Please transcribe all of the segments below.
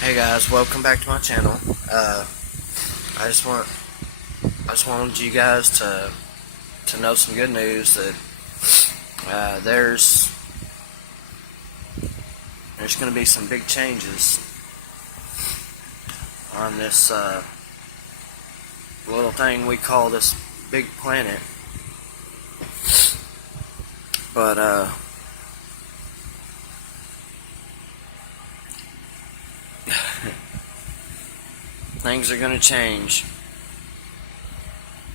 Hey guys, welcome back to my channel. I just wanted you guys to know some good news that there's going to be some big changes on this little thing we call this big planet. But things are going to change.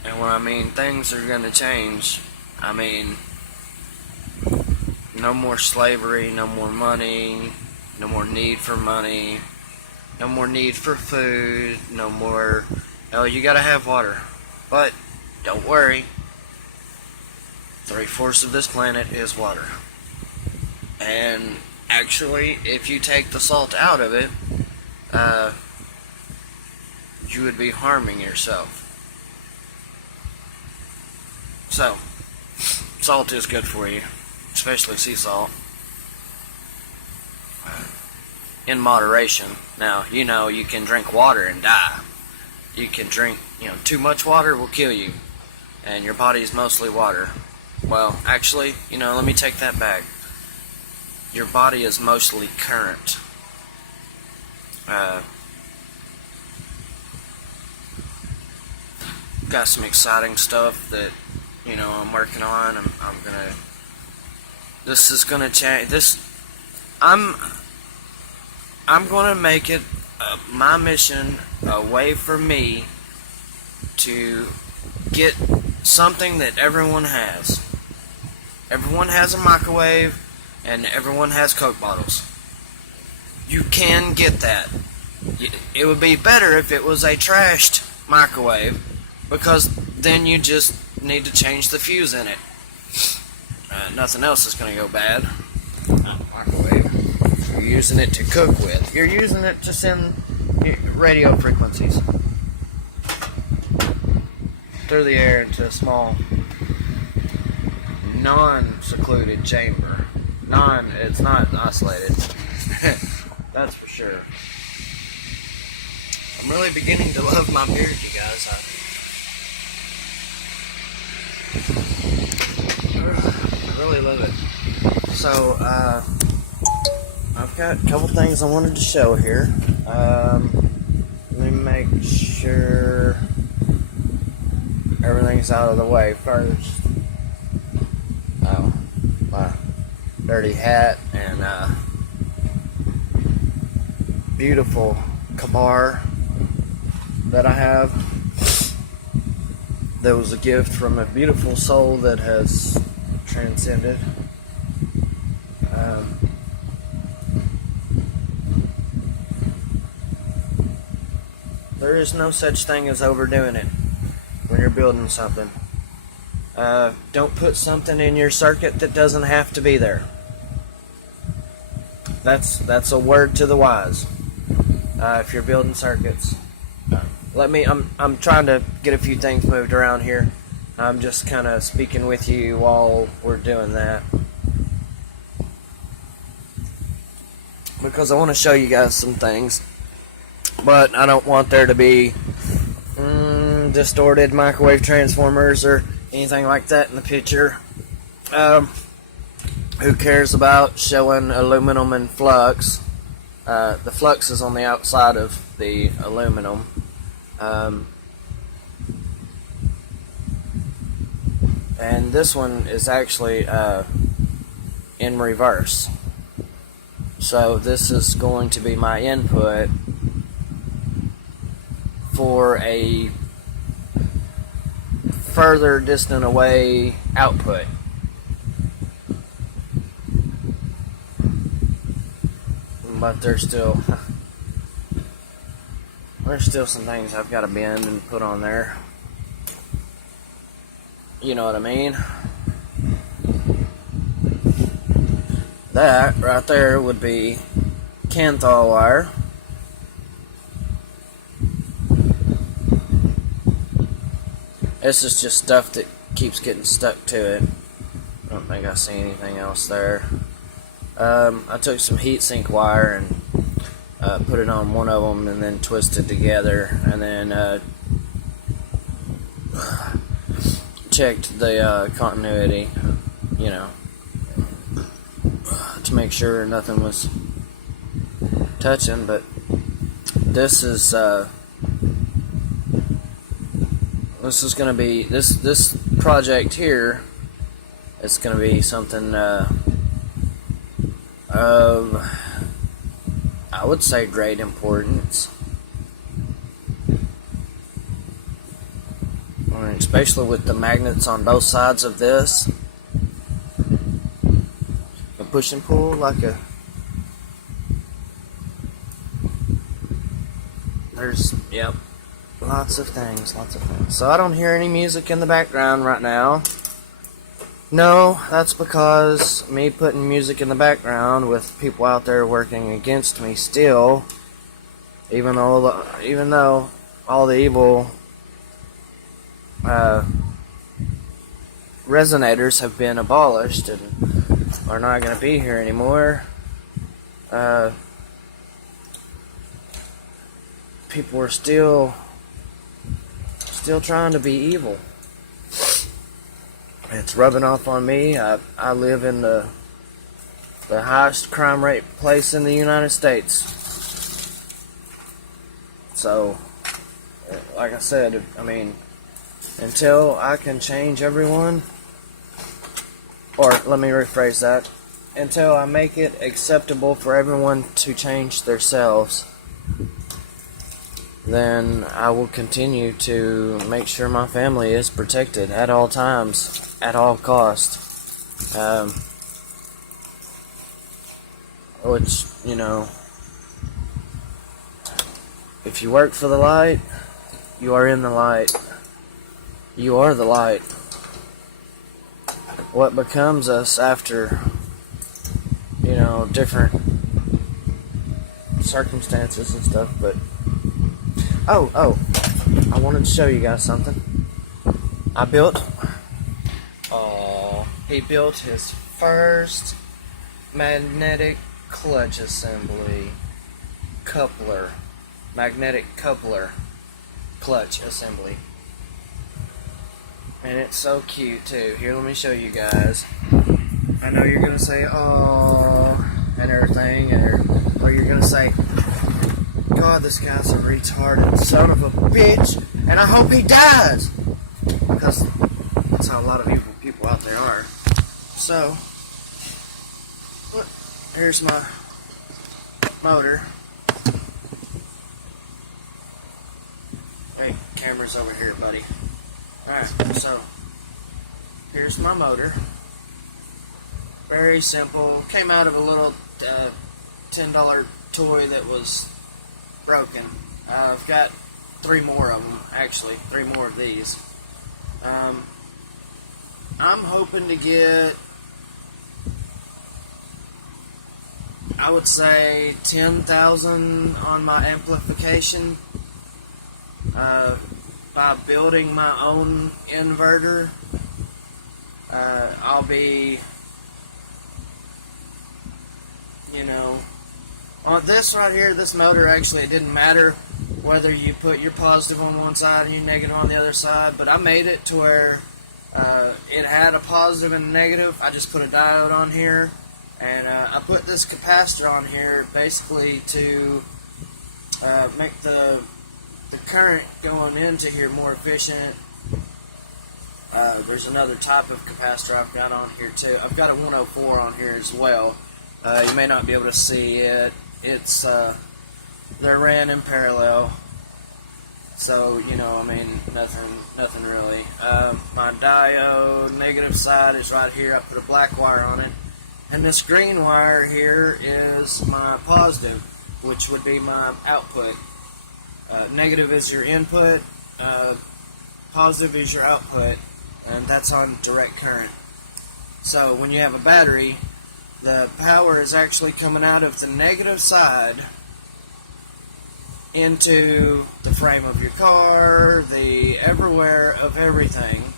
And when I mean things are going to change, I mean no more slavery, no more money, no more need for money, no more need for food, no more, oh, you gotta have water. But don't worry, 3/4 of this planet is water. And actually, if you take the salt out of it, you would be harming yourself. So, salt is good for you, especially sea salt, in moderation. Now, you can drink water and die. You can drink, too much water will kill you, and your body is mostly water. Well, actually, let me take that back. Your body is mostly current. Got some exciting stuff that I'm working on. This is gonna change. I'm gonna make it my mission, a way for me to get something that everyone has. Everyone has a microwave, and everyone has Coke bottles. You can get that. It would be better if it was a trashed microwave, because then you just need to change the fuse in it. Nothing else is going to go bad. Microwave. You're using it to cook with. You're using it to send radio frequencies through the air into a small, non-secluded chamber. It's not isolated. That's for sure. I'm really beginning to love my beard, you guys. I really love it. So, I've got a couple things I wanted to show here. Let me make sure everything's out of the way first. Oh, my dirty hat and beautiful kabar that I have. That was a gift from a beautiful soul that has transcended. There is no such thing as overdoing it when you're building something. Don't put something in your circuit that doesn't have to be there. That's a word to the wise. If you're building circuits, I'm trying to get a few things moved around here. I'm just kind of speaking with you while we're doing that, because I want to show you guys some things, but I don't want there to be distorted microwave transformers or anything like that in the picture. Who cares about showing aluminum and flux? The flux is on the outside of the aluminum. And this one is actually in reverse. So this is going to be my input for a further distant away output. But there's still some things I've got to bend and put on there. You know what I mean? That right there would be Canthal wire. This is just stuff that keeps getting stuck to it. I don't think I see anything else there. I took some heatsink wire and put it on one of them and then twist it together, and then checked the continuity, you know, to make sure nothing was touching. But this is going to be this project here. It's going to be something of, I would say, great importance, especially with the magnets on both sides of this. A push and pull like a, there's, yep, lots of things. So I don't hear any music in the background right now. No, that's because me putting music in the background with people out there working against me still, even though all the evil resonators have been abolished and are not going to be here anymore. People are still trying to be evil. It's rubbing off on me. I live in the highest crime rate place in the United States. So, like I said, I mean, until I can change everyone, or let me rephrase that, until I make it acceptable for everyone to change themselves, then I will continue to make sure my family is protected at all times, at all cost. Which, you know, if you work for the light, you are in the light. You are the light. What becomes us after, you know, different circumstances and stuff, but Oh, I wanted to show you guys something. He built his first magnetic clutch assembly magnetic coupler clutch assembly. And it's so cute too. Here, let me show you guys. I know you're gonna say, oh, and everything, or you're gonna say, God, this guy's a retarded son of a bitch, and I hope he dies, because that's how a lot of people out there are. So, here's my motor. Hey, camera's over here, buddy. Alright, so here's my motor. Very simple. Came out of a little $10 toy that was broken. I've got 3 more of them, actually. 3 more of these. I'm hoping to get, I would say, 10,000 on my amplification by building my own inverter. I'll be, you know, on this right here, this motor, actually, it didn't matter whether you put your positive on one side and your negative on the other side, but I made it to where it had a positive and a negative. I just put a diode on here, and I put this capacitor on here basically to make the current going into here more efficient. There's another type of capacitor I've got on here too. I've got a 104 on here as well. You may not be able to see it. It's they're ran in parallel, so you know, I mean, nothing really. My diode negative side is right here. I put a black wire on it, and this green wire here is my positive, which would be my output. Negative is your input, positive is your output, and that's on direct current. So when you have a battery, the power is actually coming out of the negative side into the frame of your car, the everywhere of everything.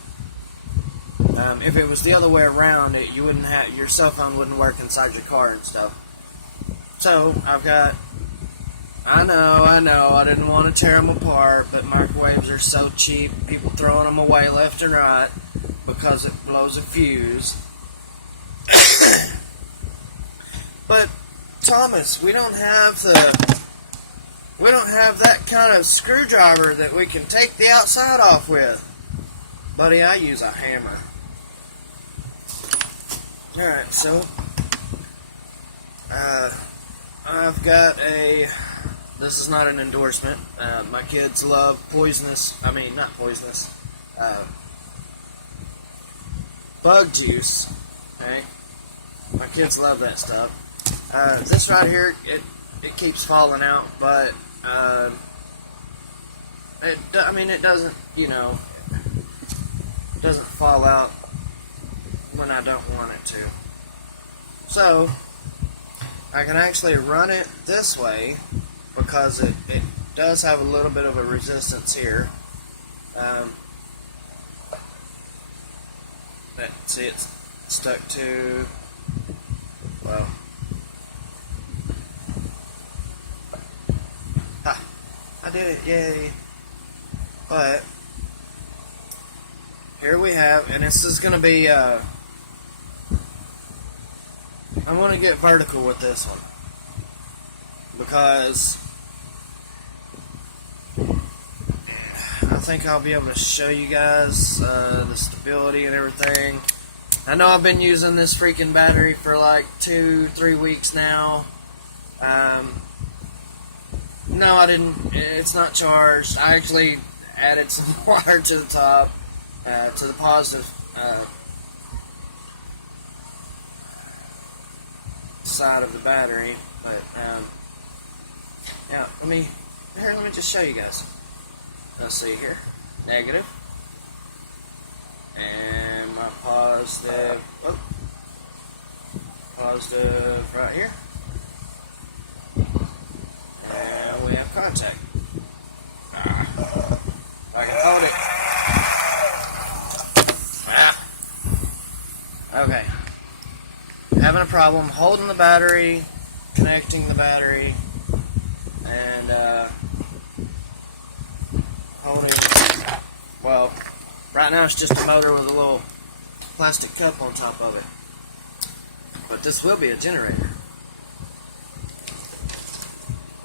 If it was the other way around, you wouldn't have, your cell phone wouldn't work inside your car and stuff. So I've got I know, I didn't want to tear them apart, but microwaves are so cheap, people throwing them away left and right because it blows a fuse. But Thomas, we don't have that kind of screwdriver that we can take the outside off with. Buddy, I use a hammer. Alright, so I've got this is not an endorsement. My kids love bug juice. Okay? My kids love that stuff. This right here, it keeps falling out, but it doesn't, it doesn't fall out when I don't want it to. So I can actually run it this way because it does have a little bit of a resistance here. See, it's stuck to, well, I did it, yay. But here we have, and this is going to be, I want to get vertical with this one because I think I'll be able to show you guys the stability and everything. I know I've been using this freaking battery for like 2-3 weeks now. No, I didn't. It's not charged. I actually added some wire to the top, to the positive side of the battery. But yeah, let me just show you guys. Let's see here, negative, and my positive. Oh, positive right here. And we have contact. I can hold it. Okay. Having a problem holding the battery, connecting the battery, and holding. Well, right now it's just a motor with a little plastic cup on top of it. But this will be a generator.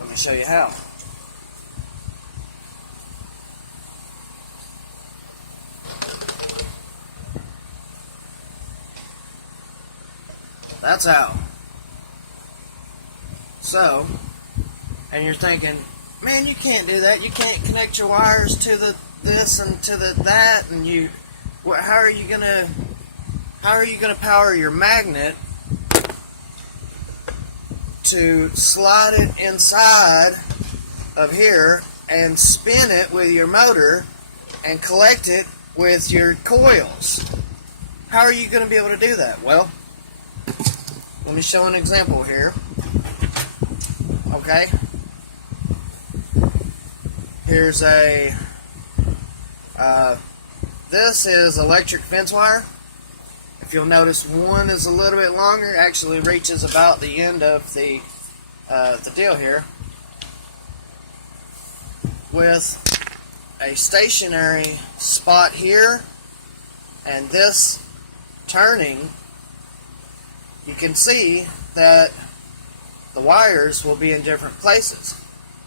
Let me show you how. That's how. So, and you're thinking, man, you can't do that. You can't connect your wires to the this and to the that, and how are you gonna power your magnet to slide it inside of here and spin it with your motor and collect it with your coils? How are you going to be able to do that? Well, let me show an example here. Okay, here's this is electric fence wire. If you'll notice, one is a little bit longer, actually reaches about the end of the deal here, with a stationary spot here, and this turning, you can see that the wires will be in different places.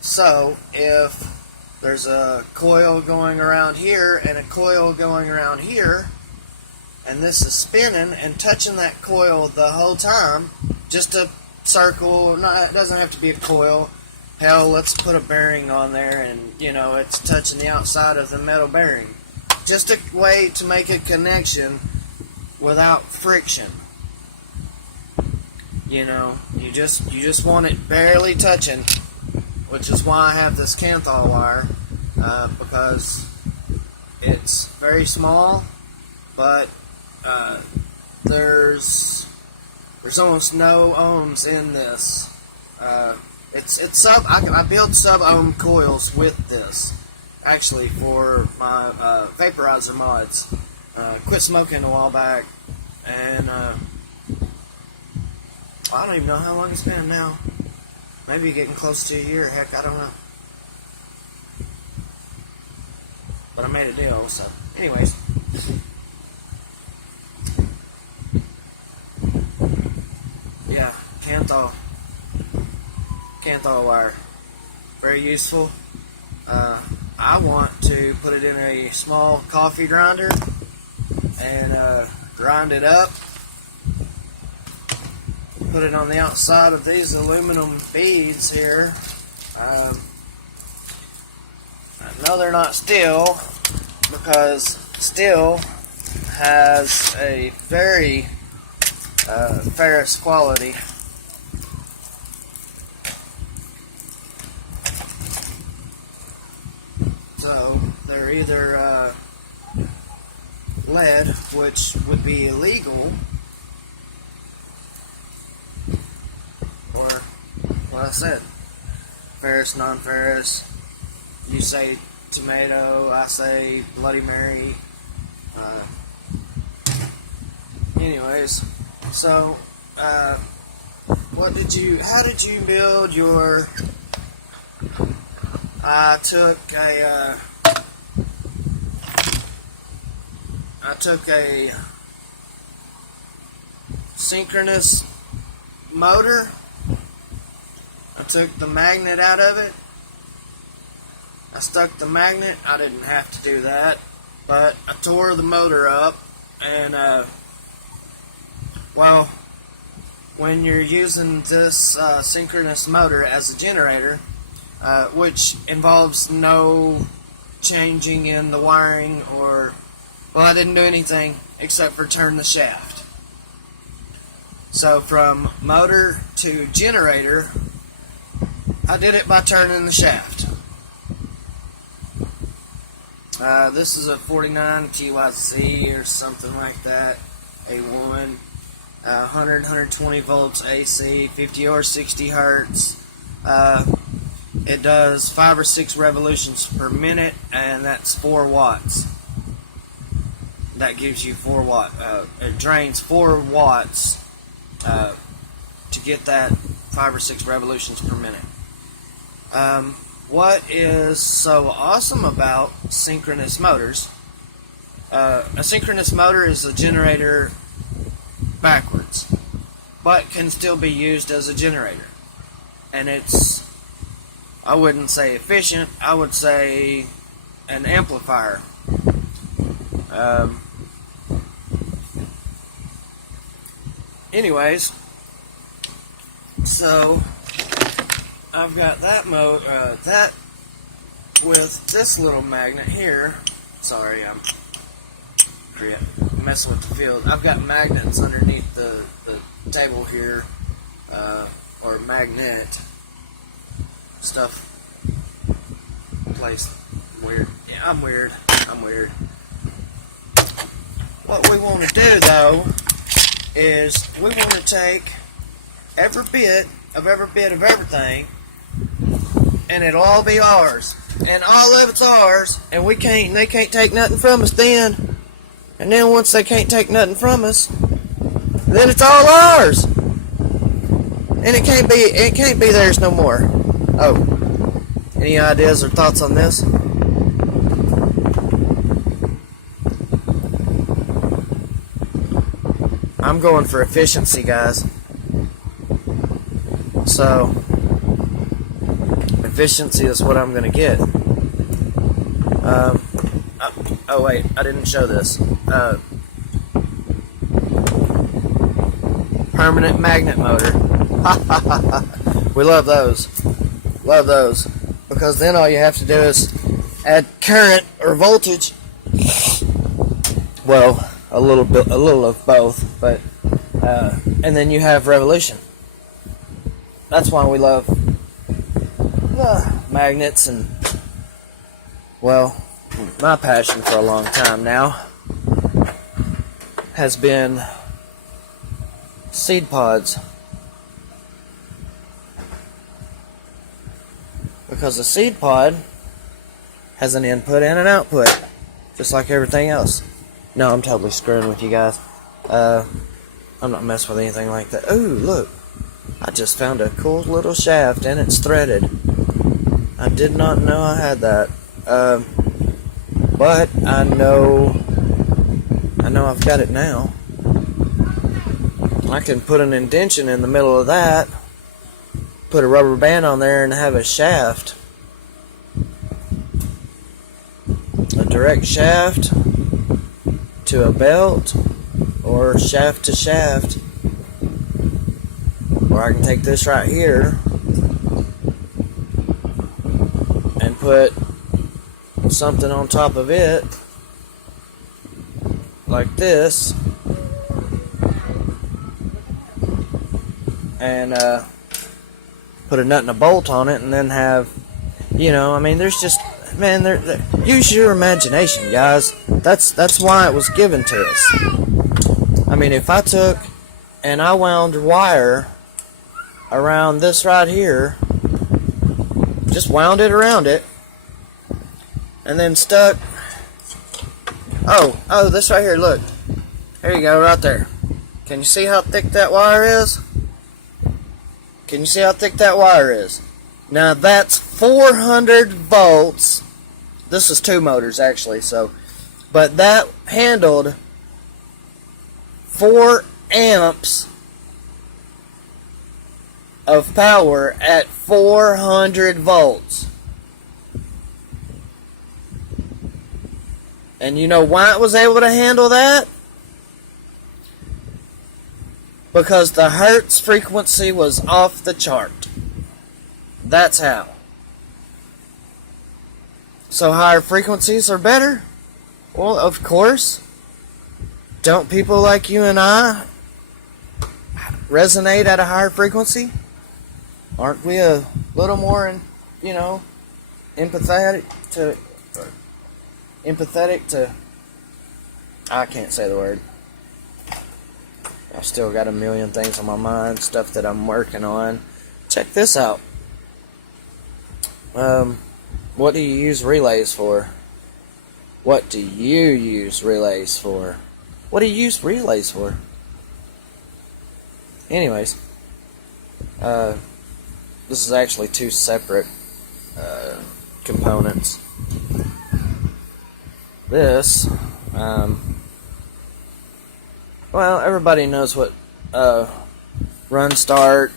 So if there's a coil going around here and a coil going around here, and this is spinning and touching that coil the whole time, just a circle, it doesn't have to be a coil. Hell, let's put a bearing on there and, it's touching the outside of the metal bearing. Just a way to make a connection without friction. You just want it barely touching, which is why I have this Kanthal wire, because it's very small, but there's almost no ohms in this. I build sub-ohm coils with this, actually, for my vaporizer mods. Quit smoking a while back, and I don't even know how long it's been now. Maybe getting close to a year. Heck, I don't know. But I made a deal, so. Anyways. Yeah, Canthal wire. Very useful. I want to put it in a small coffee grinder and grind it up. Put it on the outside of these aluminum beads here. I know they're not steel because steel has a very ferrous quality. So they're either lead, which would be illegal, or what I said, ferrous, non-ferrous. You say tomato, I say Bloody Mary. Anyways, so how did you build your? I took a Synchronous motor. I took the magnet out of it. I stuck the magnet. I didn't have to do that, but I tore the motor up, and well, when you're using this Synchronous motor as a generator, which involves no changing in the wiring or, well, I didn't do anything except for turn the shaft. So from motor to generator, I did it by turning the shaft. This is a 49 TYZ or something like that, A1, 120 volts AC, 50 or 60 hertz. It does 5 or 6 revolutions per minute, and that's 4 watts. That gives you 4 watt. It drains 4 watts to get that 5 or 6 revolutions per minute. What is so awesome about synchronous motors? A synchronous motor is a generator backwards, but can still be used as a generator. And it's, I wouldn't say efficient, I would say an amplifier. Anyways, so I've got that that with this little magnet here. Sorry, I'm messing with the field. I've got magnets underneath the table here, or magnet stuff placed weird. Yeah, I'm weird. What we want to do though is we want to take every bit of everything, and it'll all be ours, and all of it's ours, and they can't take nothing from us then. And then once they can't take nothing from us, then it's all ours, and it can't be theirs no more. Oh, any ideas or thoughts on this? I'm going for efficiency, guys. So efficiency is what I'm going to get. Oh wait, I didn't show this. Permanent magnet motor. We love those. Love those. Because then all you have to do is add current or voltage. Well, a little of both, but and then you have revolution. That's why we love magnets, and well, my passion for a long time now has been seed pods. Because a seed pod has an input and an output, just like everything else. No, I'm totally screwing with you guys. I'm not messing with anything like that. Ooh, look. I just found a cool little shaft and it's threaded. I did not know I had that. But I know I've got it now. I can put an indention in the middle of that, put a rubber band on there, and have a shaft. A direct shaft to a belt, or shaft to shaft. Or I can take this right here and put something on top of it, like this, and put a nut and a bolt on it, and then have, you know, I mean, there's just, man, use your imagination, guys. That's why it was given to us. I mean, if I took and I wound wire around this right here, just wound it around it, and then stuck, oh, this right here, look, there you go, right there. Can you see how thick that wire is? Can you see how thick that wire is? Now that's 400 volts. This is 2 motors actually, so, but that handled 4 amps of power at 400 volts. And you know why it was able to handle that? Because the hertz frequency was off the chart. That's how. So higher frequencies are better? Well, of course. Don't people like you and I resonate at a higher frequency? Aren't we a little more, you know, empathetic to, I can't say the word. I've still got a million things on my mind, stuff that I'm working on. Check this out. What do you use relays for? What do you use relays for? What do you use relays for? Anyways, this is actually 2 separate components. This, well, everybody knows what run start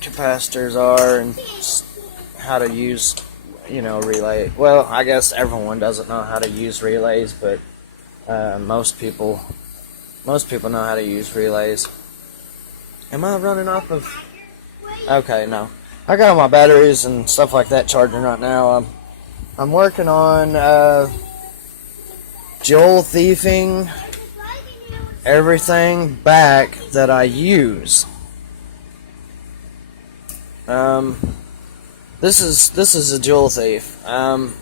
capacitors are and how to use, you know, relay. Well, I guess everyone doesn't know how to use relays, but most people know how to use relays. Am I running off of? Okay, no. I got all my batteries and stuff like that charging right now. I'm working on jewel thieving everything back that I use. This is a jewel thief, and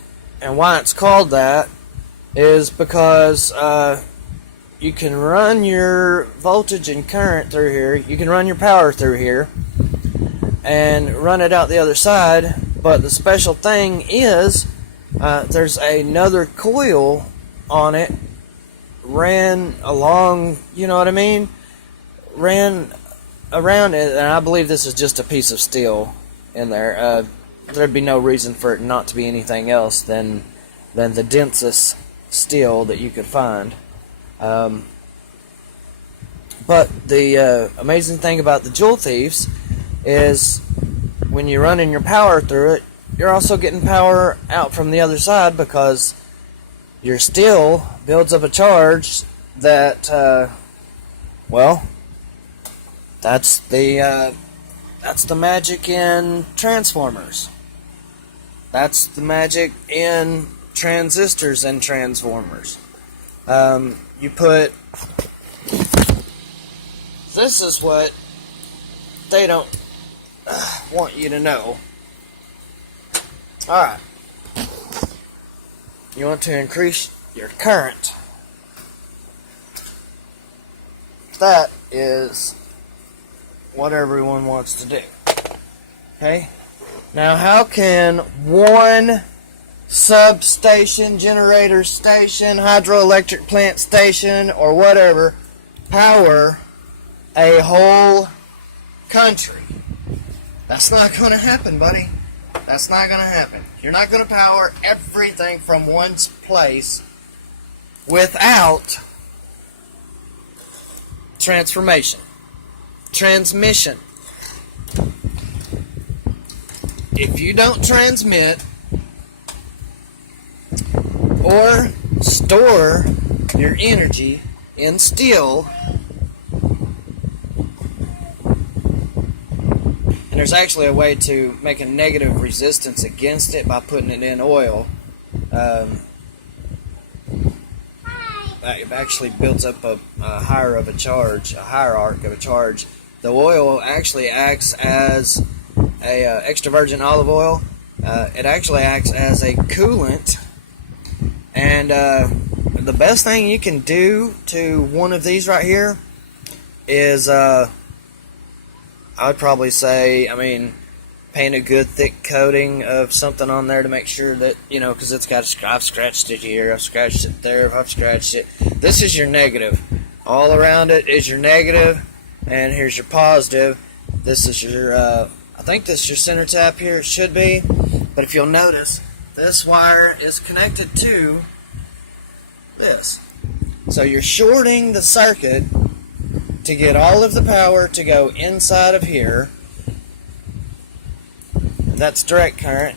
why it's called that is because you can run your voltage and current through here. You can run your power through here and run it out the other side. But the special thing is there's another coil on it ran along, you know what I mean? Ran around it, and I believe this is just a piece of steel in there. There'd be no reason for it not to be anything else than the densest steel that you could find. But the amazing thing about the jewel thieves is when you're running your power through it, you're also getting power out from the other side, because your steel builds up a charge that, well, that's the magic in transformers. That's the magic in transistors and transformers. You put, this is what they don't want you to know. Alright. You want to increase your current. That is what everyone wants to do. Okay? Now, how can one substation, generator station, hydroelectric plant station, or whatever power a whole country? That's not going to happen, buddy. That's not going to happen. You're not going to power everything from one place without transmission. If you don't transmit or store your energy in steel, and there's actually a way to make a negative resistance against it by putting it in oil. It actually builds up a hierarch of a charge. The oil actually acts as a extra virgin olive oil. It actually acts as a coolant, and the best thing you can do to one of these right here is I would probably say, paint a good thick coating of something on there to make sure that, because it's got, I've scratched it here, I've scratched it there, I've scratched it. This is your negative. All around it is your negative, and here's your positive. This is your, I think this is your center tap here, it should be. But if you'll notice, this wire is connected to this. So you're shorting the circuit to get all of the power to go inside of here. That's direct current.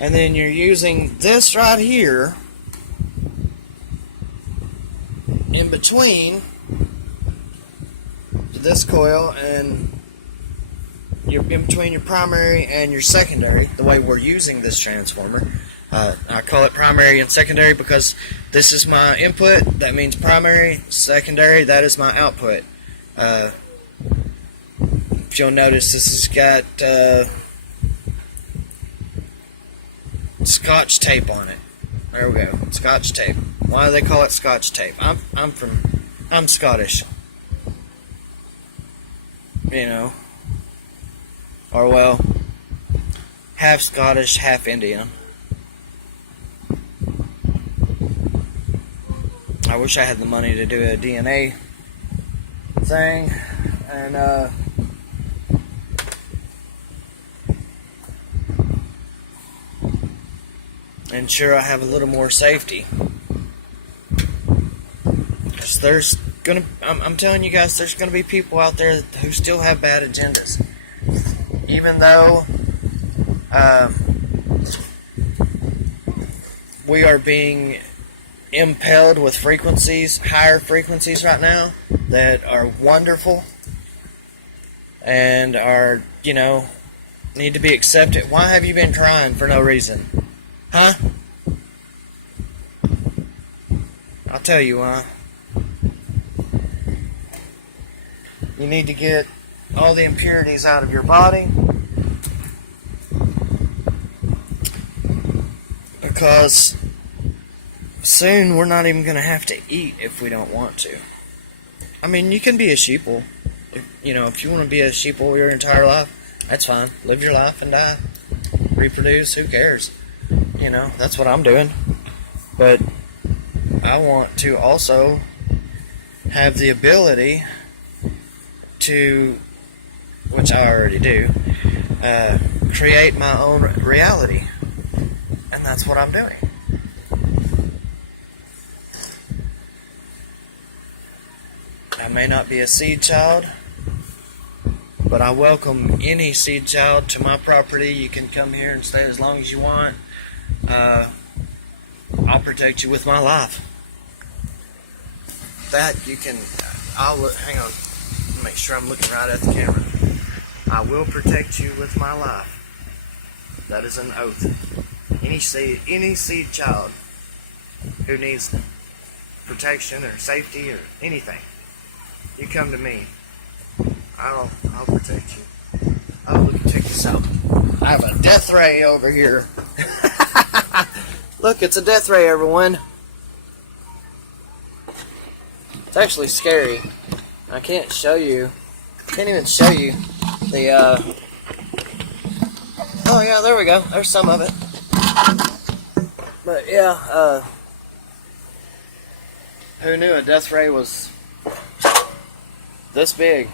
And then you're using this right here in between this coil, and you're in between your primary and your secondary, the way we're using this transformer. I call it primary and secondary because this is my input, that means primary. Secondary, that is my output. If you'll notice, this has got Scotch tape on it. There we go, Scotch tape. Why do they call it Scotch tape? I'm Scottish, or well, half Scottish, half Indian. I wish I had the money to do a DNA thing, and ensure I have a little more safety. Because there's gonna, I'm telling you guys, there's gonna be people out there who still have bad agendas. Even though we are being impelled with frequencies, higher frequencies right now, that are wonderful and are, need to be accepted. Why have you been crying for no reason? Huh? I'll tell you why. You need to get all the impurities out of your body, because soon we're not even going to have to eat if we don't want to. You can be a sheeple. If you want to be a sheeple your entire life, that's fine. Live your life and die. Reproduce, who cares? That's what I'm doing. But I want to also have the ability to, which I already do, create my own reality. And that's what I'm doing. I may not be a seed child, but I welcome any seed child to my property. You can come here and stay as long as you want. I'll protect you with my life. That you can, hang on, make sure I'm looking right at the camera. I will protect you with my life. That is an oath. Any seed child who needs protection or safety or anything, you come to me. I'll protect you. Oh, look, check this out. I have a death ray over here. Look, it's a death ray, everyone. It's actually scary. I can't even show you the, oh yeah, there we go. There's some of it. But yeah, who knew a death ray was this big?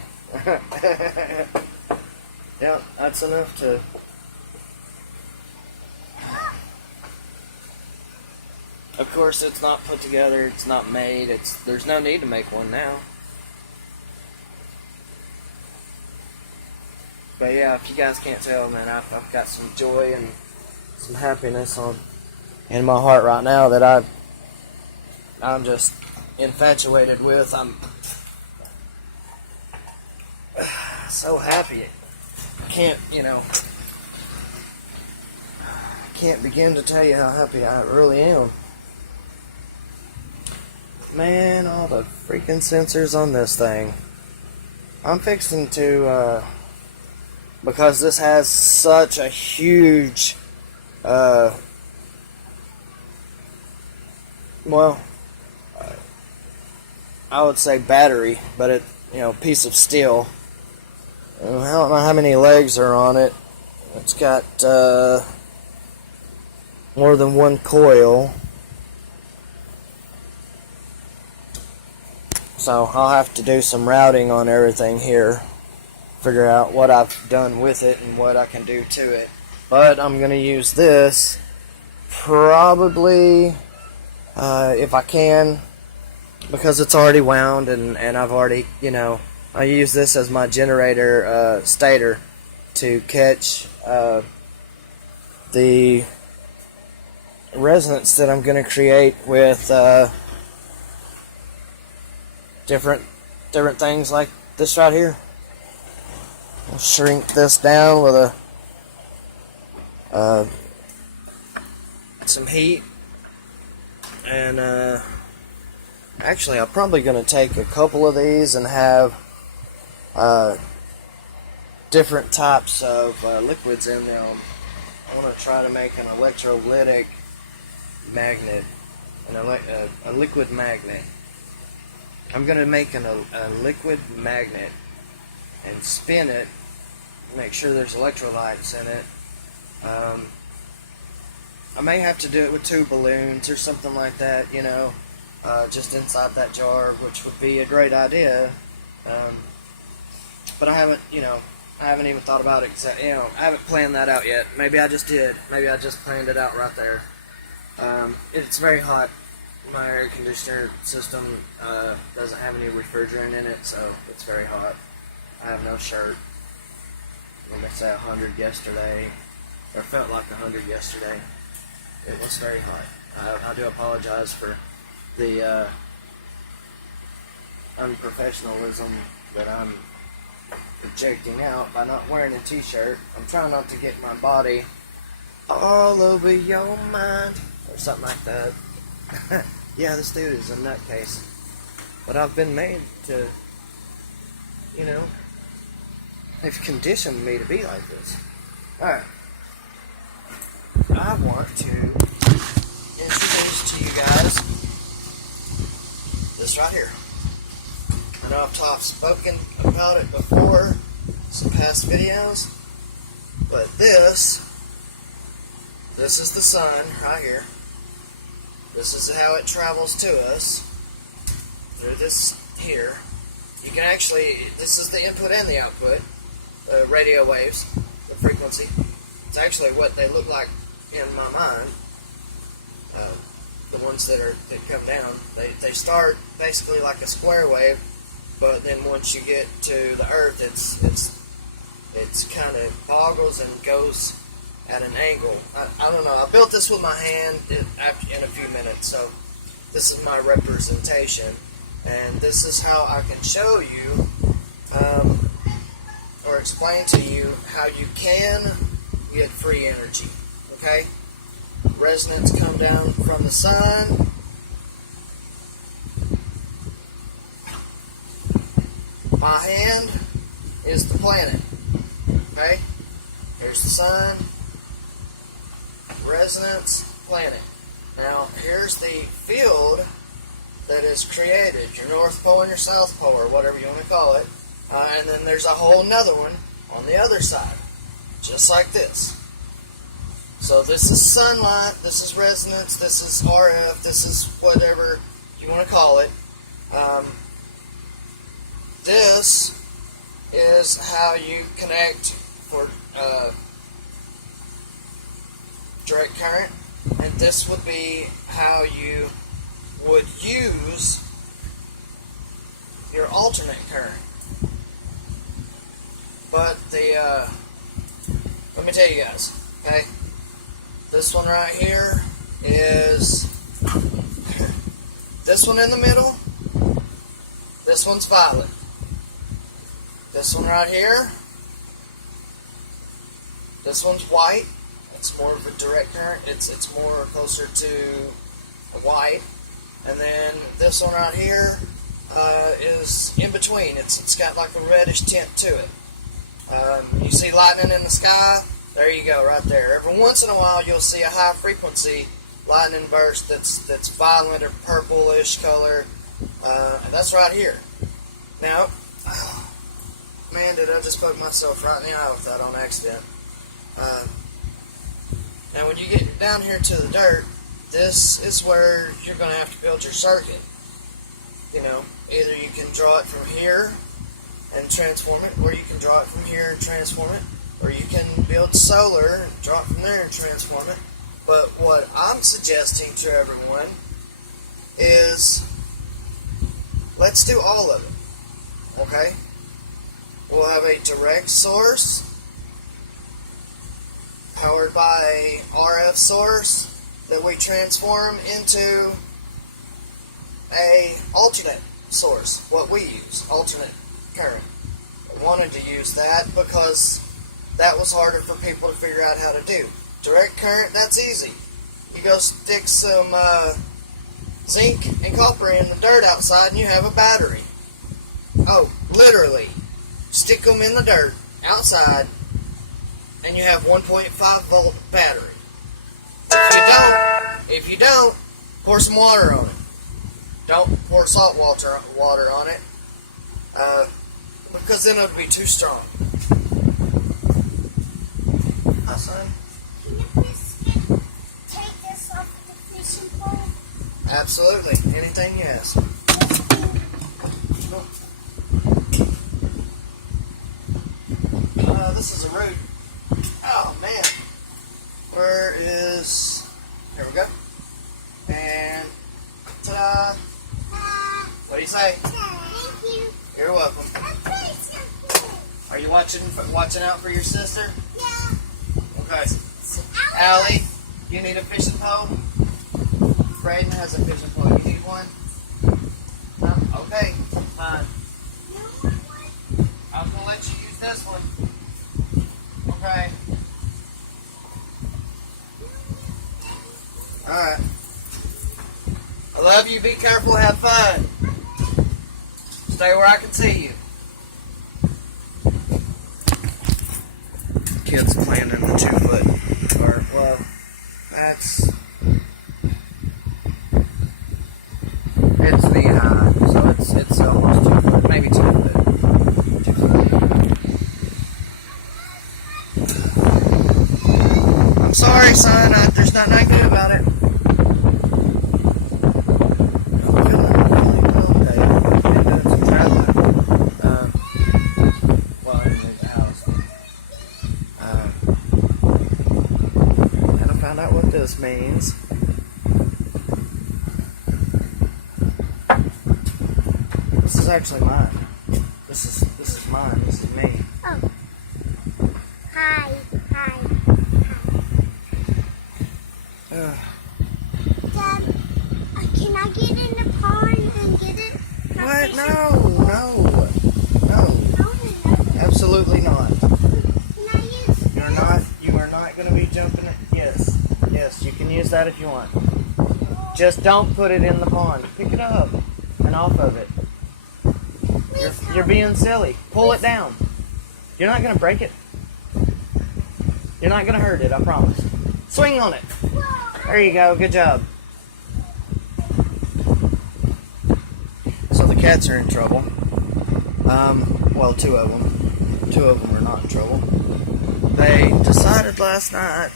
Yeah, that's enough to... Of course, it's not put together, it's not made, there's no need to make one now. But yeah, if you guys can't tell, man, I've got some joy and some happiness in my heart right now that I'm just infatuated with. I'm so happy. Can't begin to tell you how happy I really am. Man, all the freaking sensors on this thing. I'm fixing to, because this has such a huge, well, I would say battery, but it, piece of steel. I don't know how many legs are on it. It's got more than one coil. So I'll have to do some routing on everything here. Figure out what I've done with it and what I can do to it. But I'm going to use this probably, if I can, because it's already wound and I've already, I use this as my generator stator to catch the resonance that I'm going to create with different things like this right here. I'll shrink this down with some heat, and actually I'm probably going to take a couple of these and have different types of liquids in them. I want to try to make an electrolytic magnet, a liquid magnet. I'm going to make a liquid magnet and spin it, make sure there's electrolytes in it. I may have to do it with 2 balloons or something like that, just inside that jar, which would be a great idea. But I haven't even thought about it, I haven't planned that out yet. Maybe I just did. Maybe I just planned it out right there. It's very hot. My air conditioner system doesn't have any refrigerant in it, so it's very hot. I have no shirt. Let me say 100 yesterday, or felt like 100 yesterday. It was very hot. I do apologize for the unprofessionalism that I'm projecting out by not wearing a t-shirt. I'm trying not to get my body all over your mind, or something like that. Yeah, this dude is a nutcase. But I've been made to, they've conditioned me to be like this. Alright. I want to introduce to you guys this right here. I know I've spoken about it before, some past videos, but this is the sun right here. This is how it travels to us through this here. You can actually, this is the input and the output, radio waves, the frequency. It's actually what they look like in my mind. The ones that come down, they start basically like a square wave, but then once you get to the earth, it's kind of boggles and goes at an angle. I don't know. I built this with my hand in a few minutes, so this is my representation, and this is how I can show you or explain to you how you can get free energy. Okay? Resonance come down from the sun. My hand is the planet. Okay? Here's the sun. Resonance, planet. Now, here's the field that is created, your North Pole and your South Pole, or whatever you want to call it. And then there's a whole nother one on the other side, just like this. So this is sunlight, this is resonance, this is RF, this is whatever you want to call it. This is how you connect for direct current, and this would be how you would use your alternate current. But let me tell you guys, okay? This one right here is this one in the middle. This one's violet. This one right here, this one's white. It's more of a direct current. It's more closer to a white. And then this one right here is in between. It's got like a reddish tint to it. You see lightning in the sky? There you go, right there. Every once in a while, you'll see a high frequency lightning burst that's violet or purplish color. That's right here. Now, man, did I just poke myself right in the eye with that on accident. Now, when you get down here to the dirt, this is where you're going to have to build your circuit. You know, either you can draw it from here and transform it, or you can draw it from here and transform it, or you can build solar and draw it from there and transform it. But what I'm suggesting to everyone is, let's do all of it, okay? We'll have a direct source powered by RF source that we transform into a alternate source, what we use, alternate current. I wanted to use that because that was harder for people to figure out how to do. Direct current, that's easy. You go stick some zinc and copper in the dirt outside and you have a battery. Oh, literally. Stick them in the dirt outside and you have 1.5 volt battery. If you don't, pour some water on it. Don't pour salt water on it, because then it'll be too strong. Hi, son. Can you please take this off the fishing pole? Absolutely. Anything you ask. This is a root. Oh, man. Where is... Here we go. And... Ta-da! What do you say? Thank you. You're welcome. Are you watching out for your sister? Yeah. Okay. Allie, you need a fishing pole? Braden has a fishing pole. You need one? No? Okay. Fine. I was going to let you use this one. Okay. Alright. I love you. Be careful. Have fun. Stay where I can see you. Kids playing in the 2-foot cart. Well, that's... It's knee high, so it's almost 2 foot, maybe 2 foot. 2 foot. I'm sorry, son. There's nothing I can do about it. This means this is actually mine. This is mine. This is me. Oh. Hi. Ugh. Dad, can I get in the pond and get it? What? No. Absolutely not. Can I use? You are not going to be jumping it. Yes, you can use that if you want. Just don't put it in the pond. Pick it up and off of it. You're being silly. Pull it down. You're not going to break it. You're not going to hurt it, I promise. Swing on it. There you go. Good job. So the cats are in trouble. Well, 2 of them. 2 of them are not in trouble. They decided last night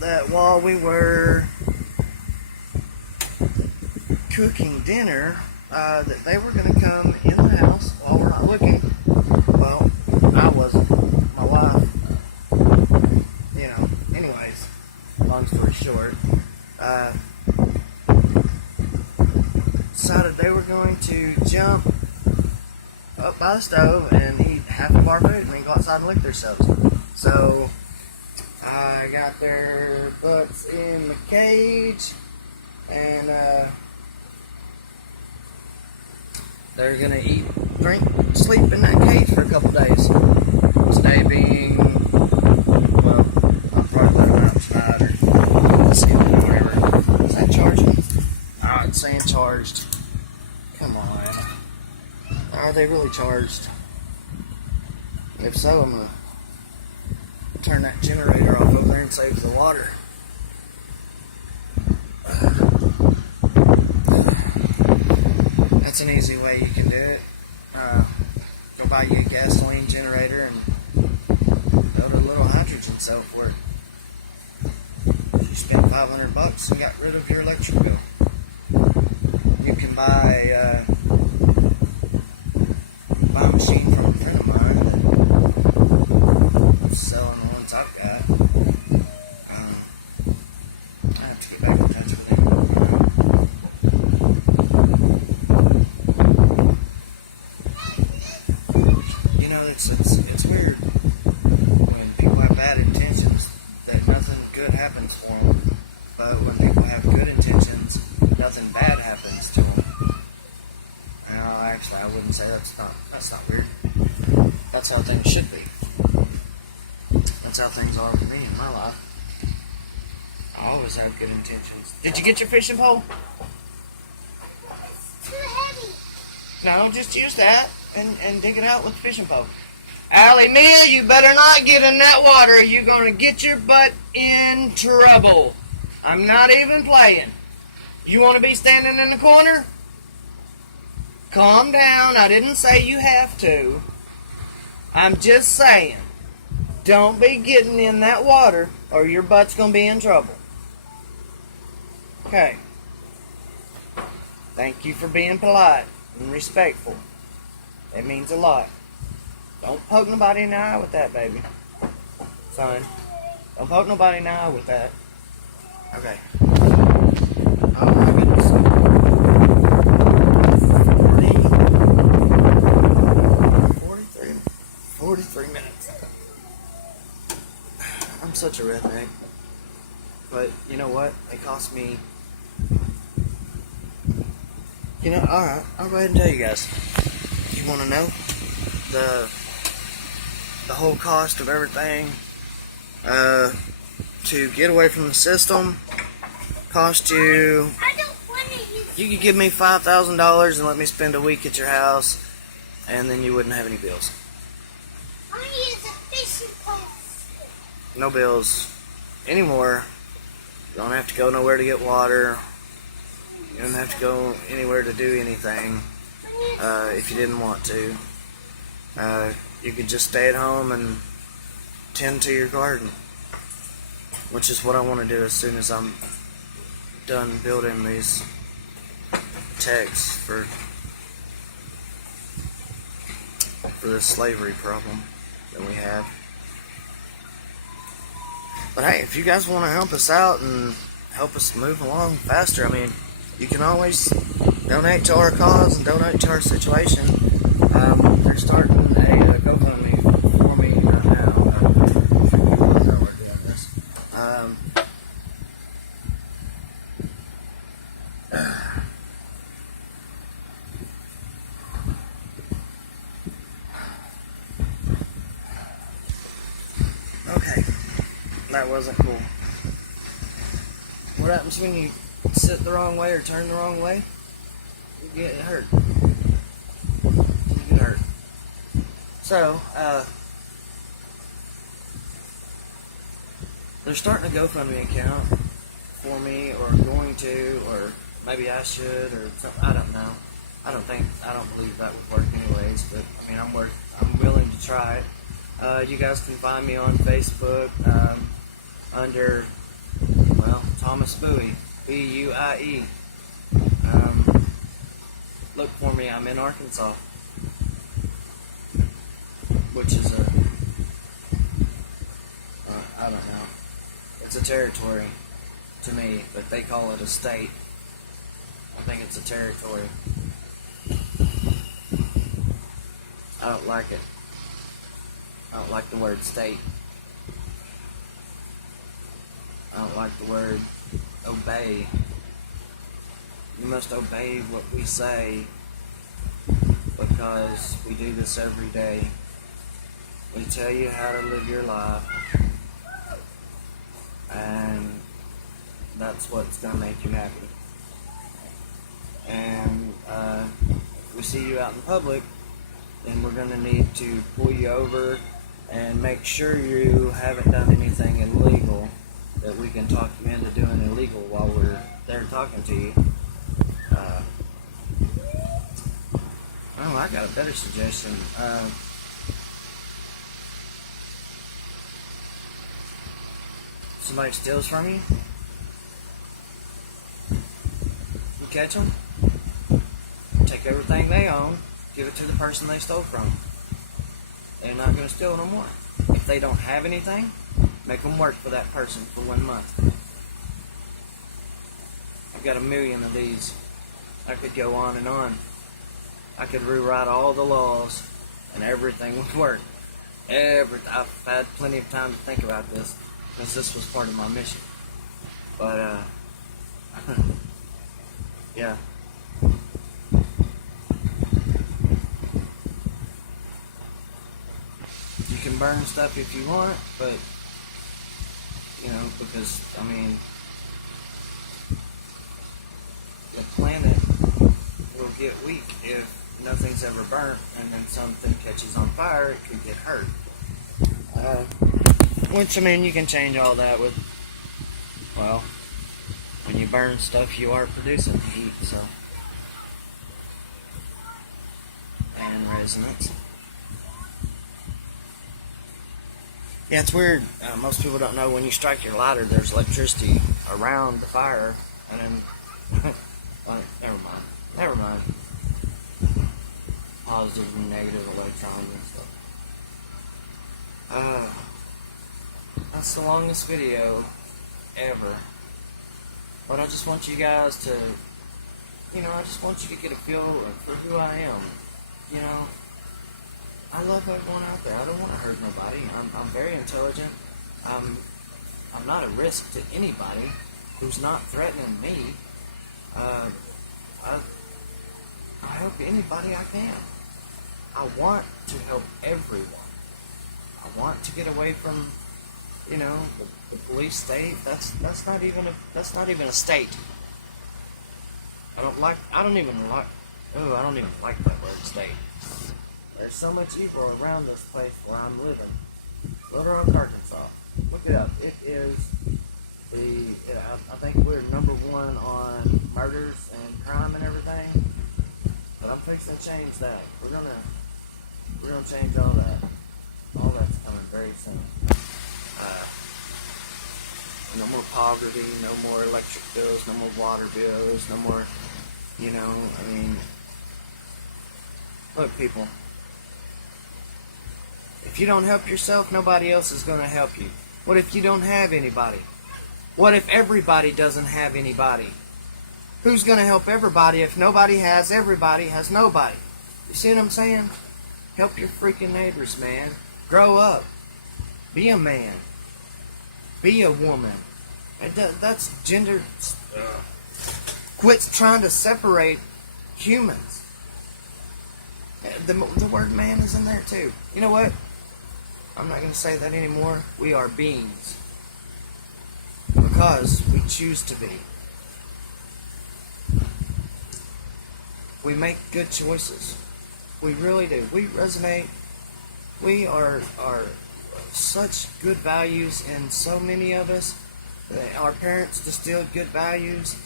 that while we were cooking dinner, that they were going to come in the house while we're not looking. Well, I wasn't. My wife long story short, decided they were going to jump up by the stove and eat half of our food and then go outside and lick themselves. So I got their butts in the cage, and they're gonna eat, drink, sleep in that cage for a couple days. Today being, well, I'll probably let them outside or see whatever. Is that charging? Oh, it's saying charged. Come on. Are they really charged? If so, I'm gonna turn that generator off over there and save the water. That's an easy way you can do it. Go buy you a gasoline generator and build a little hydrogen cell for it. You spend $500 and got rid of your electric bill. You can buy a machine from a friend of mine that's selling the ones I've got. I have to get back in touch with him. You know, it's weird when people have bad intentions that nothing good happens for them, but when people have good intentions, nothing bad happens to them. No, actually, I wouldn't say that's not weird. That's how things should be. That's how things are for me in my life. I always have good intentions. Did you get your fishing pole? It's too heavy. No, just use that and dig it out with the fishing pole. Allie Mia, you better not get in that water. You're going to get your butt in trouble. I'm not even playing. You want to be standing in the corner? Calm down. I didn't say you have to. I'm just saying, don't be getting in that water or your butt's going to be in trouble. Okay. Thank you for being polite and respectful. It means a lot. Don't poke nobody in the eye with that, baby. Son, don't poke nobody in the eye with that. Okay. Oh my goodness. 43 minutes. I'm such a redneck. But you know what? It cost me... You know, alright, I'll go ahead and tell you guys. You want to know? The whole cost of everything to get away from the system cost you... I don't want to use... You could give me $5,000 and let me spend a week at your house, and then you wouldn't have any bills. I want to use a fishing pole. No bills anymore. You don't have to go nowhere to get water. You don't have to go anywhere to do anything if you didn't want to. You could just stay at home and tend to your garden, which is what I want to do as soon as I'm done building these techs for this slavery problem that we have. But hey, if you guys want to help us out and help us move along faster, I mean, you can always donate to our cause and donate to our situation. They're starting a GoFundMe for me right now. I know we're doing this. Okay, that wasn't cool. What happens when you sit the wrong way or turn the wrong way? You get hurt. You get hurt. So, they're starting a GoFundMe account for me, or going to, or maybe I should, or something. I don't know. I don't believe that would work anyways, but I mean, I'm willing to try it. You guys can find me on Facebook under, well, Thomas Buie, B-U-I-E. Look for me. I'm in Arkansas, which is I don't know. it's a territory to me, but they call it a state. I think it's a territory. I don't like it. I don't like the word state. I don't like the word obey. You must obey what we say because we do this every day. We tell you how to live your life, and that's what's going to make you happy. And if we see you out in public, then we're going to need to pull you over and make sure you haven't done anything illegal, that we can talk you into doing illegal while we're there talking to you. Oh, I got a better suggestion. Somebody steals from you, you catch them, take everything they own, give it to the person they stole from. They're not going to steal no more. If they don't have anything, make them work for that person for 1 month. I've got 1 million of these. I could go on and on. I could rewrite all the laws and everything would work. I've had plenty of time to think about this, because this was part of my mission. But, yeah. You can burn stuff if you want, but, you know, because, I mean, the planet will get weak if nothing's ever burnt, and then something catches on fire, it could get hurt. Which, I mean, you can change all that with, well, when you burn stuff, you are producing heat, so. And resonance. Yeah, it's weird. Most people don't know when you strike your lighter, there's electricity around the fire, and then, well, never mind. Positive and negative electrons and stuff. That's the longest video ever. But I just want you guys to, I just want you to get a feel for who I am. You know, I love everyone out there. I don't want to hurt nobody. I'm very intelligent. I'm not a risk to anybody who's not threatening me. I help anybody I can. I want to help everyone. I want to get away from, the police state. That's not even a state. I don't even like that word state. There's so much evil around this place where I'm living. Little Rock, Arkansas. Look it up. It is I think we're #1 on murders and crime and everything. But I'm fixing to change that. We're gonna change all that. All that's coming very soon. No more poverty, no more electric bills, no more water bills, no more, look, people, if you don't help yourself, nobody else is going to help you. What if you don't have anybody? What if everybody doesn't have anybody? Who's going to help everybody if nobody has everybody has nobody? You see what I'm saying? Help your freaking neighbors, man. Grow up. Be a man. Be a woman. That's gender. Quit trying to separate humans. The word man is in there too. You know what? I'm not going to say that anymore. We are beings. Because we choose to be. We make good choices. We really do. We resonate. We are such good values in so many of us. Our parents distilled good values,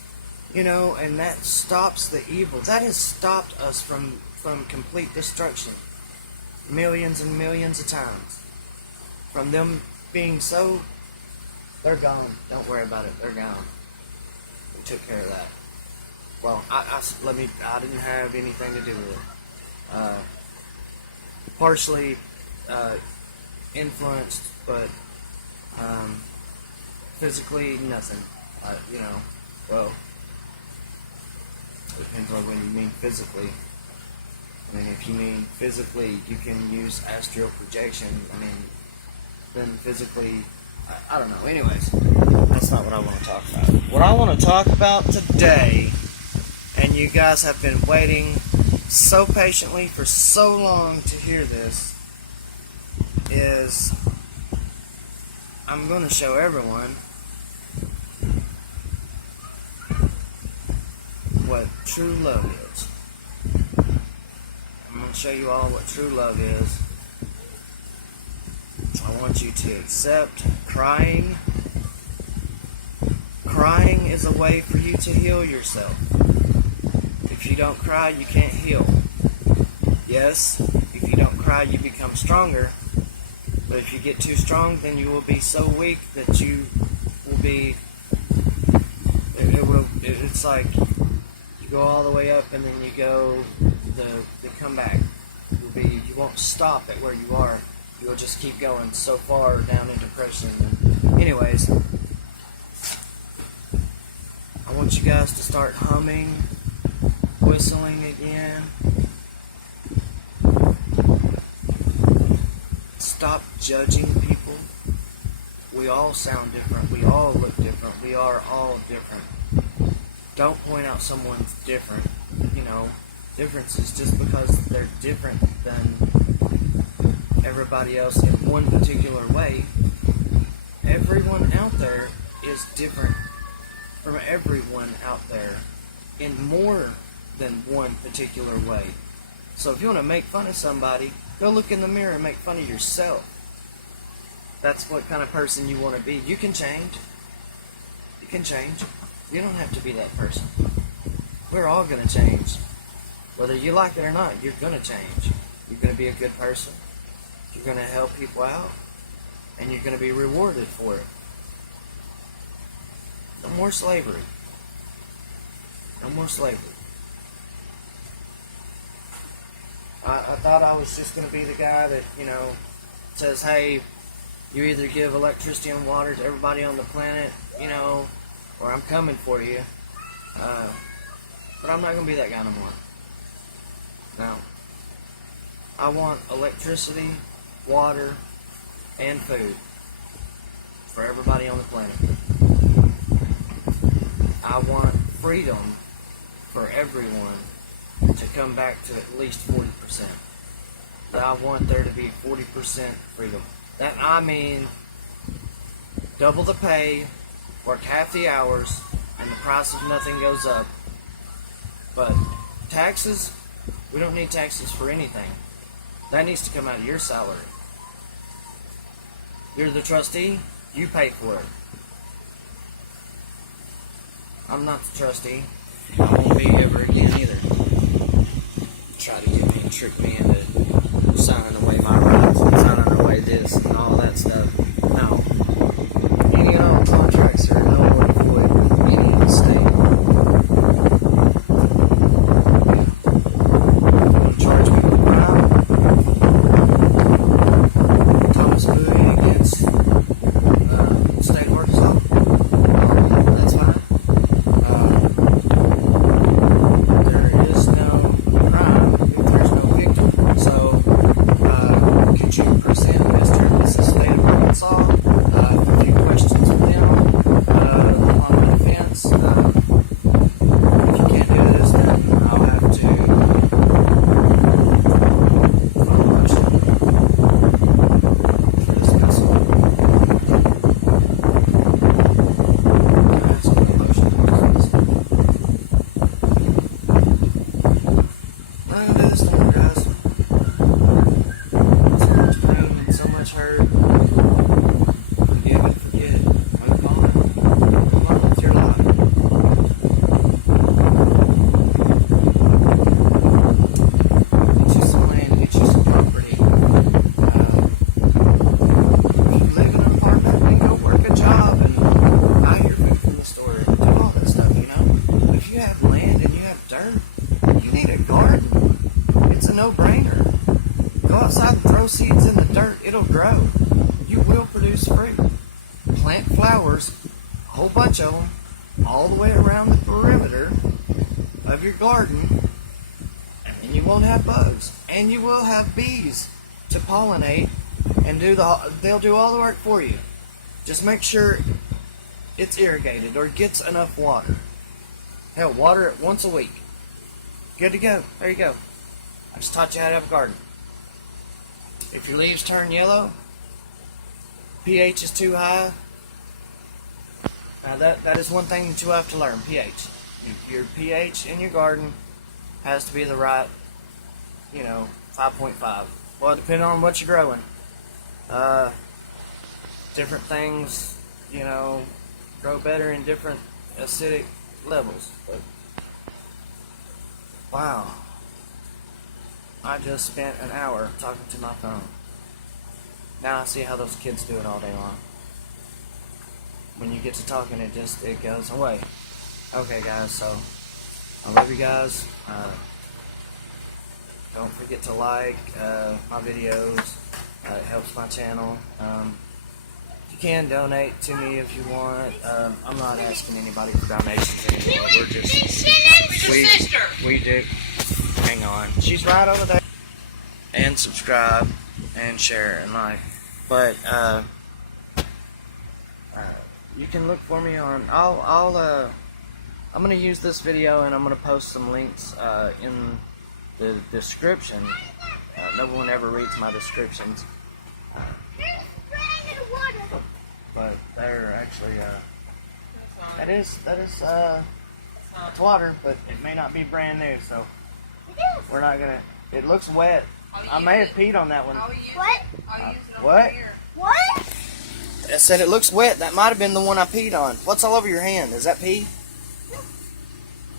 and that stops the evil. That has stopped us from complete destruction millions and millions of times. From them being so, they're gone. Don't worry about it. They're gone. We took care of that. Well, I didn't have anything to do with it. Partially influenced, but physically nothing. Well, depends on when you mean physically. I mean, if you mean physically, you can use astral projection. I mean, then physically, I don't know. Anyways, that's not what I want to talk about. What I want to talk about today, and you guys have been waiting so patiently for so long to hear this, is I'm going to show everyone what true love is. I'm going to show you all what true love is. I want you to accept crying. Crying is a way for you to heal yourself. If you don't cry, you can't heal. Yes, if you don't cry, you become stronger. But if you get too strong, then you will be so weak that you will be... It's like you go all the way up and then you go... They come back. You won't stop at where you are. You'll just keep going so far down in depression. And anyways, I want you guys to start humming, whistling again. Stop judging people. We all sound different. We all look different. We are all different. Don't point out someone's different. Differences just because they're different than everybody else in one particular way. Everyone out there is different from everyone out there in more than one particular way. So if you want to make fun of somebody, go look in the mirror and make fun of yourself. That's what kind of person you want to be. You can change. You can change. You don't have to be that person. We're all going to change. Whether you like it or not, you're going to change. You're going to be a good person. You're going to help people out. And you're going to be rewarded for it. No more slavery. No more slavery. I thought I was just going to be the guy that, says, hey, you either give electricity and water to everybody on the planet, or I'm coming for you. But I'm not going to be that guy no more. Now, I want electricity, water, and food for everybody on the planet. I want freedom for everyone to come back to at least 40%. But I want there to be 40% freedom. That I mean double the pay, work half the hours, and the price of nothing goes up. But taxes, we don't need taxes for anything. That needs to come out of your salary. You're the trustee, you pay for it. I'm not the trustee. I won't be ever again either. Try to get me and trick me into signing away my rights and signing away this and all that stuff. No. Any and all contracts are null and void in any state. Charge me with crime. Thomas Bowie against state work law. That's fine. There is no crime if there's no victim. So, could you present Mr. and Mrs. State of Arkansas a few questions for them on the defense? If you can't do this, then I'll have to file a motion for dismissal. Can I ask any motion to dismiss? None of this, guys. So much pain and so much hurt. Forgive it, forget it. Move on. Move on with your life. Get you some land, get you some property. If you live in an apartment, then go work a job and buy your food from the store and do all that stuff, But if you have land and you have dirt, you need a garden. It's a no-brainer. Go outside and throw seeds in the dirt. It'll grow. You will produce fruit. Plant flowers. whole bunch of them, all the way around the perimeter of your garden, and then you won't have bugs. And you will have bees to pollinate and they'll do all the work for you. Just make sure it's irrigated or gets enough water. Hell, water it once a week. Good to go. There you go. I just taught you how to have a garden. If your leaves turn yellow, pH is too high. Now that is one thing that you have to learn, pH. Your pH in your garden has to be the right, 5.5. Well, depending on what you're growing. Different things, grow better in different acidic levels. But, wow. I just spent an hour talking to my phone. Now I see how those kids do it all day long. When you get to talking, it goes away. Okay, guys, so I love you guys. Don't forget to like my videos. It helps my channel. You can donate to me if you want. I'm not asking anybody for donations anymore. We're just we do. Hang on, she's right over there. And subscribe and share and like. But you can look for me on. I'm gonna use this video and I'm gonna post some links in the description. No one ever reads my descriptions. But they're actually that is it's water, but it may not be brand new, so we're not gonna. It looks wet. I may have peed on that one. What? What? What? I said it looks wet. That might have been the one I peed on. What's all over your hand? Is that pee?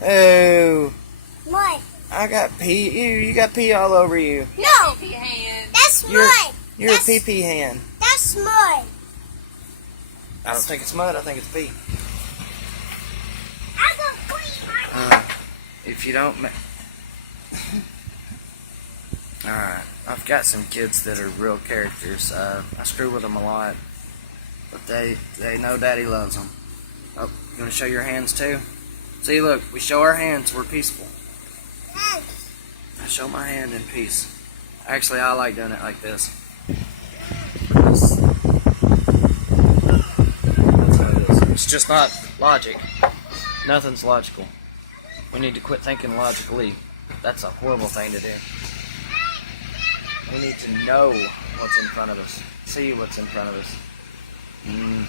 Oh. Mud. I got pee. You got pee all over you. No. That's mud. You're a pee-pee hand. That's mud. I don't think it's mud. I think it's pee. I go pee. If you don't... Alright. I've got some kids that are real characters. I screw with them a lot. But they know Daddy loves them. Oh, you want to show your hands too? See, look. We show our hands. We're peaceful. Yes. I show my hand in peace. Actually, I like doing it like this. It's just not logic. Nothing's logical. We need to quit thinking logically. That's a horrible thing to do. We need to know what's in front of us. See what's in front of us. And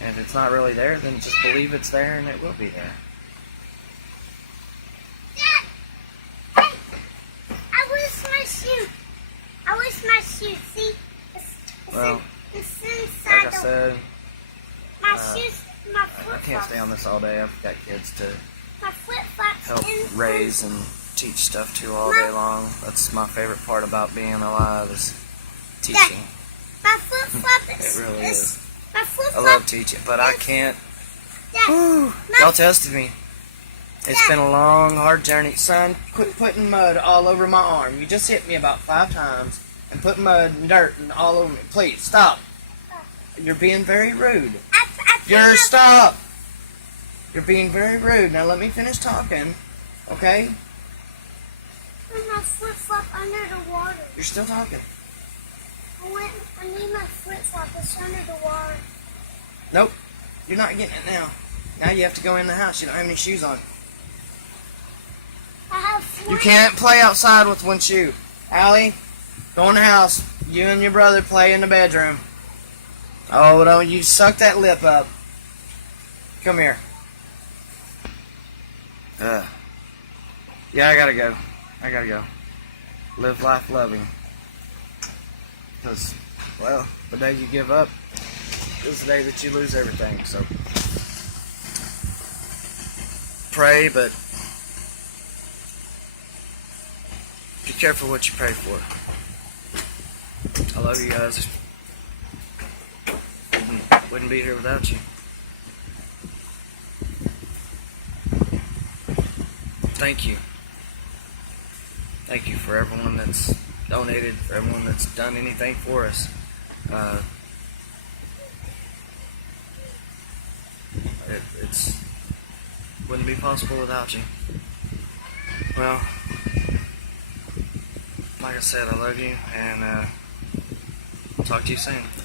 if it's not really there, then just believe it's there and it will be there. I wish my shoe. See? It's inside like I said, my shoes, my flip-flops. I can't stay on this all day. I've got kids to My flip-flops help raise and teach stuff to all day long. That's my favorite part about being alive is teaching. My flip-flop It really is. My I flip-flop. love teaching, but I can't. Y'all tested me. It's been a long, hard journey. Son, quit putting mud all over my arm. You just hit me about 5 times and put mud and dirt and all over me. Please, stop. You're being very rude. Stop. You're being very rude. Now let me finish talking, okay? Put my flip-flop under the water. You're still talking. I need my flip-flop. It's under the water. Nope. You're not getting it now. Now you have to go in the house. You don't have any shoes on. I have You can't play outside with one shoe. Allie, go in the house. You and your brother play in the bedroom. Oh, don't you suck that lip up. Come here. Yeah, I gotta go. Live life loving. Because, well, the day you give up is the day that you lose everything. So, pray, but be careful what you pray for. I love you guys. Wouldn't be here without you. Thank you. Thank you for everyone that's donated, for everyone that's done anything for us. It's wouldn't be possible without you. Well, like I said, I love you, and talk to you soon.